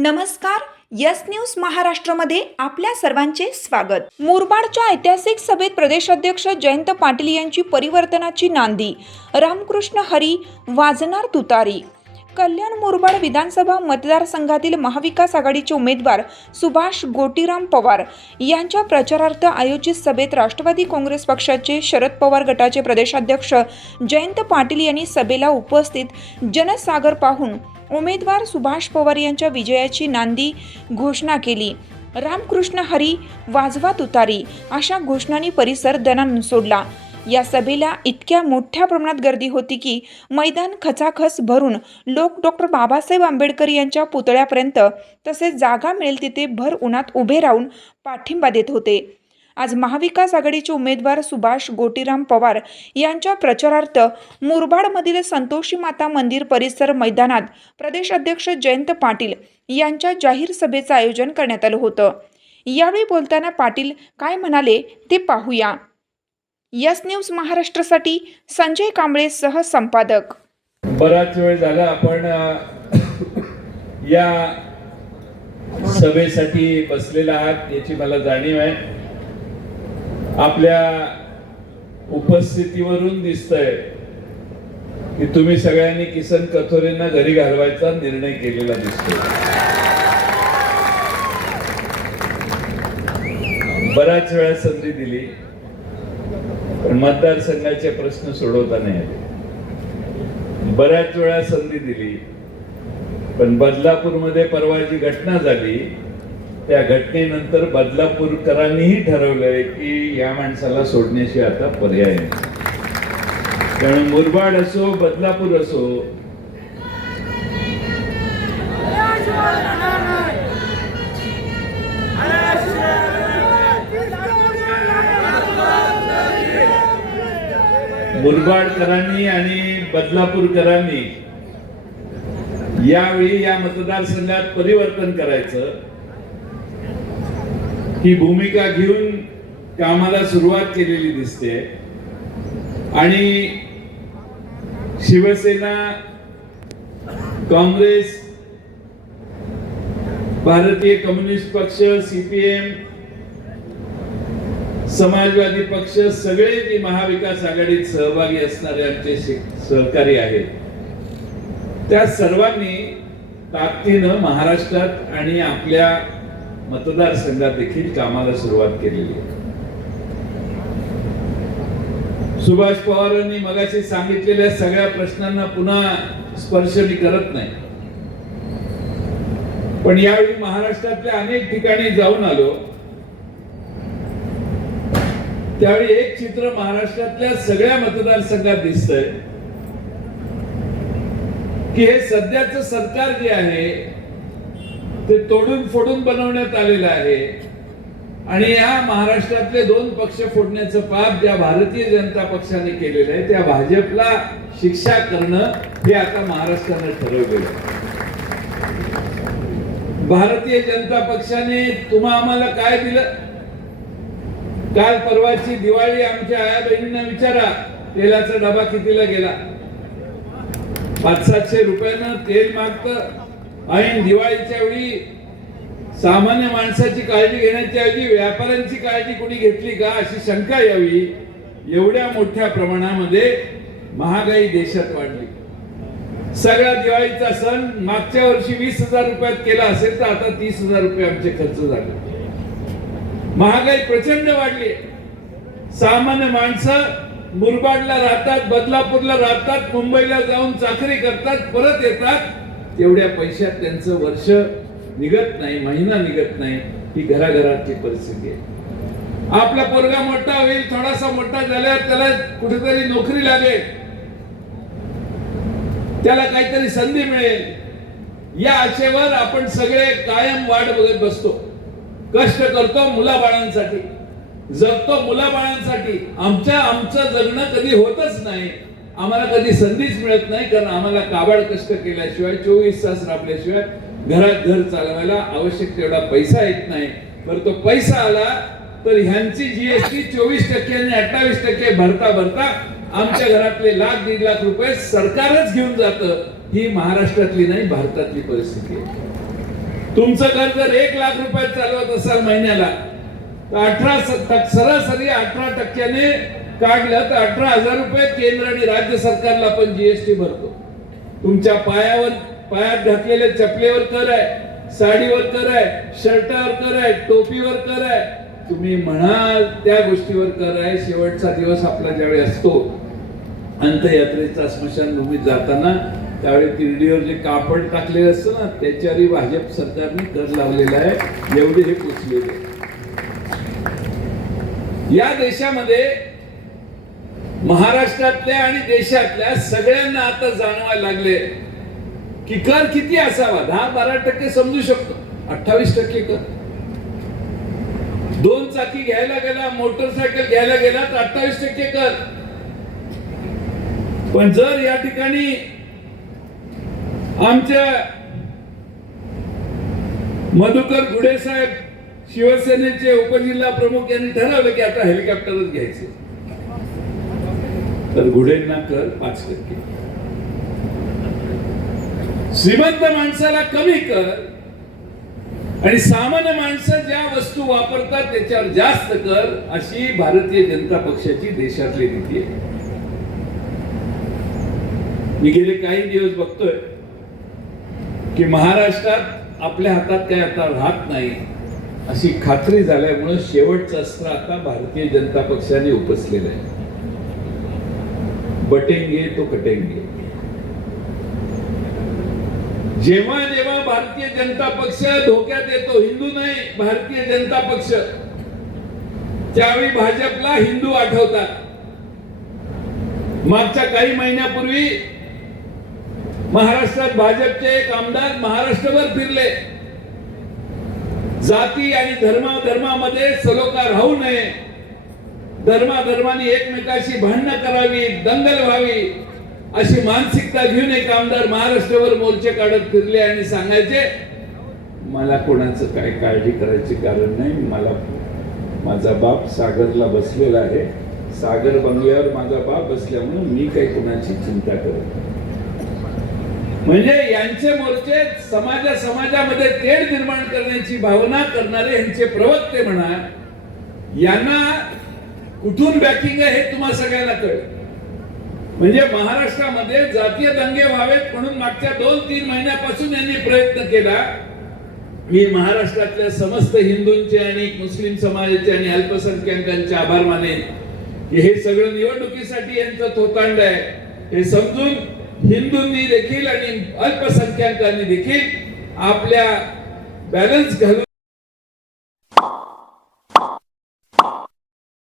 नमस्कार yes news महाराष्ट्रामध्ये आपल्या सर्वांचे स्वागत. मुरबाडच्या ऐतिहासिक सभेत प्रदेशाध्यक्ष जयंत पाटील यांची परिवर्तनाची नांदी. रामकृष्ण हरी वाजणार तुतारी. कल्याण मुरबाड विधानसभा मतदारसंघातील महाविकास आघाडीचे उमेदवार सुभाष गोटीराम पवार यांच्या प्रचारार्थ आयोजित सभेत राष्ट्रवादी काँग्रेस पक्षाचे शरद पवार गटाचे प्रदेशाध्यक्ष जयंत पाटील यांनी सभेला उपस्थित जनसागर पाहून उमेदवार सुभाष पवार यांच्या विजयाची नांदी घोषणा केली. रामकृष्ण हरी वाजवा तुतारी अशा घोषणांनी परिसर दणानून सोडला. या सभेला इतक्या मोठ्या प्रमाणात गर्दी होती की मैदान खचाखच भरून लोक डॉक्टर बाबासाहेब आंबेडकर यांच्या पुतळ्यापर्यंत तसेच जागा मिळेल तिथे भर उन्हात उभे राहून पाठिंबा देत होते. आज महाविकास आघाडीचे उमेदवार सुभाष गोटीराम पवार यांच्या प्रचारार्थ मुरबाडमधील संतोषी माता मंदिर परिसर मैदानात प्रदेश अध्यक्ष जयंत पाटील यांच्या जाहीर सभेचं आयोजन करण्यात आलं होतं. यावेळी बोलताना पाटील काय म्हणाले ते पाहूया. यस न्यूज महाराष्ट्रासाठी संजय कांबळे सह संपादक. बराच वेळ झाला आपण या सभेसाठी बसलेला आहात याची मला जाणीव आहे. आपल्या उपस्थितीवरून दिसतंय की तुम्ही सगळ्यांनी किसन कथोरेंना घरी घालवायचा निर्णय केलेला दिसतोय. बराच वेळा संधी दिली. पण मतदारसंघाचे प्रश्न सोडवता नाही आले बऱ्याच वेळा संधी दिली पण बदलापूरमध्ये परवा जी घटना झाली. त्या घटनेनंतर बदलापूरकरांनीही ठरवलंय की या माणसाला सोडण्याशी आता पर्याय नाही. कारण मुरबाड असो बदलापूर असो मुरबाडकरांनी आणि बदलापूरकरांनी यावेळी या मतदारसंघात परिवर्तन करायचं. ही भूमिका घेऊन कामाला सुरुवात केलेली दिसते. आणि शिवसेना काँग्रेस भारतीय कम्युनिस्ट पक्ष सीपीएम समाजवादी पक्ष सगळे जी महाविकास आघाडीत सहभागी असणारे आमचे सहकारी आहेत. त्या सर्वांनी ताकदीनं महाराष्ट्रात आणि आपल्या मतदारसंघात देखील कामाला सुरुवात केलेली आहे. सुभाष पवारांनी मगाशी सांगितलेल्या सगळ्या प्रश्नांना पुन्हा स्पर्श मी करत नाही. पण यावेळी महाराष्ट्रातल्या अनेक ठिकाणी जाऊन आलो. त्यावेळी एक चित्र महाराष्ट्रातल्या सगळ्या मतदारसंघात दिसतंय. की हे सध्याच सरकार जे आहे ते तोडून फोडून बनवण्यात आलेलं आहे. आणि या महाराष्ट्रातले दोन पक्ष फोडण्याचं पाप ज्या भारतीय जनता पक्षाने केलेलं आहे त्या भाजपला शिक्षा करणं हे आता महाराष्ट्रानं ठरवलेलं आहे. भारतीय जनता पक्षाने तुम्हा आम्हाला काय दिलं? काल परवाची दिवाळी आमच्या आया बहिणींना विचारा तेलाचा डबा कितीला गेला? पाच सातशे रुपयानं तेल मागत. ऐन दिवाळीच्या वेळी सामान्य माणसाची काळजी घेण्याच्या ऐवजी व्यापाऱ्यांची काळजी कोणी घेतली का अशी शंका यावी एवढ्या मोठ्या प्रमाणामध्ये महागाई देशात वाढली. सगळ्या दिवाळीचा सण मागच्या वर्षी वीस हजार रुपयात केला असेल तर आता तीस हजार रुपये आमचे खर्च झाले. महागाई प्रचंड वाढली. सामान्य माणसं मुरबाडला राहतात बदलापूरला राहतात मुंबईला जाऊन चाकरी करतात परत येतात. तेवढ्या पैशात त्यांचं वर्ष निघत नाही महिना निघत नाही. ही घराघरातली परिस्थिती आहे. आपला पोरगा मोठा होईल थोडासा मोठा झाल्यावर त्याला कुठेतरी नोकरी लागेल. त्याला काहीतरी संधी मिळेल. या आशेवर आपण सगळे कायम वाट बघत बसतो. कष्ट करतो मुलाबाळांसाठी. जगतो मुलाबाळांसाठी. आमच्या आमचं जगणं कधी होतच नाही. आम्हाला कधी संधीच मिळत नाही कारण आम्हाला काबाड कष्ट केल्याशिवाय चोवीस तास राबल्याशिवाय घरात घर चालवायला आवश्यक तेवढा पैसा येत नाही. बरं तो पैसा आला तर ह्यांची जीएसटी चोवीस टक्के आणि अठ्ठावीस टक्के भरता भरता आमच्या घरातले लाख दीड लाख रुपये सरकारच घेऊन जातं. ही महाराष्ट्रातली नाही भारतातली परिस्थिती आहे. तुमचं घर जर एक लाख रुपयात चालवत असाल महिन्याला तर अठरा सरासरी अठरा टक्क्याने काढलं तर अठरा हजार रुपये केंद्र आणि राज्य सरकारला आपण जीएसटी भरतो. तुमच्या पायावर पायात घातलेल्या चपलेवर कर आहे साडीवर कर आहे शर्टावर कर आहे टोपीवर कर आहे. तुम्ही म्हणाल त्या गोष्टीवर कर आहे शेवटचा दिवस आपला ज्यावेळी असतो अंतयात्रेचा स्मशानभूमीत जाताना त्यावेळी तिरडीवर जे कापड टाकलेलं असतं ना त्याच्यावरही भाजप सरकारने कर लावलेला आहे. एवढे हे पोचलेले या देशामध्ये महाराष्ट्रातल्या आणि देशातल्या सगळ्यांना आता जाणवायला लागले की कर किती असावा. दहा बारा टक्के समजू शकतो. अठ्ठावीस टक्के कर. दोन चाकी घ्यायला गेला मोटरसायकल घ्यायला गेला तर अठ्ठावीस टक्के कर. पण जर या ठिकाणी आमच्या मधुकर घुडे साहेब शिवसेनेचे उपजिल्हा प्रमुख यांनी ठरवलं की आता हेलिकॉप्टरच घ्यायचे. तर घुडेंना कर पाच टक्के. श्रीमंत माणसाला कमी कर आणि सामान्य माणसं ज्या वस्तू वापरतात त्याच्यावर जास्त कर अशी भारतीय जनता पक्षाची देशातली नीती आहे. मी गेले काही दिवस बघतोय. की महाराष्ट्रात आपल्या हातात काय आता राहत नाही. अशी खात्री झाल्यामुळे शेवटचं अस्त्र आता भारतीय जनता पक्षाने उपसलेलं आहे. बटेंगे तो कटेंगे. जेव्हा जेव्हा भारतीय जनता पक्ष धोक्यात येतो हिंदू नाही भारतीय जनता पक्ष. त्यावेळी भाजपला हिंदू आठवतात. मागच्या काही महिन्यापूर्वी महाराष्ट्रात भाजपचे एक आमदार महाराष्ट्रभर फिरले. जाती आणि धर्मा धर्मामध्ये सलोखा राहू नये. धर्माधर्माने एकमेकाशी भांडणं करावी दंगल व्हावी अशी मानसिकता घेऊन एक आमदार महाराष्ट्रावर मोर्चे काढत फिरले आणि सांगायचे मला कोणाचं काय काळजी करायची कारण नाही. मला माझा बाप सागरला बसलेला आहे. सागर बंगल्यावर माझा बाप बसल्यामुळे मी काही कोणाची चिंता करत नाही. म्हणजे यांचे मोर्चे समाजा समाजामध्ये तेढ निर्माण करण्याची भावना करणारे यांचे प्रवक्ते म्हणा यांना कुठून बॅकिंग आहे हे तुम्हा सगळ्यांना कळ म्हणजे महाराष्ट्रामध्ये जातीय दंगे व्हावेत म्हणून मागच्या दोन तीन महिन्यापासून यांनी प्रयत्न केला. मी महाराष्ट्रातल्या समस्त हिंदूंचे आणि मुस्लिम समाजाचे आणि अल्पसंख्याकांचे आभार मानेन की हे सगळं निवडणुकीसाठी यांचं थोतांड आहे. हे समजून हिंदूंनी देखील आणि अल्पसंख्याकांनी देखील आपल्या बॅलन्स घालून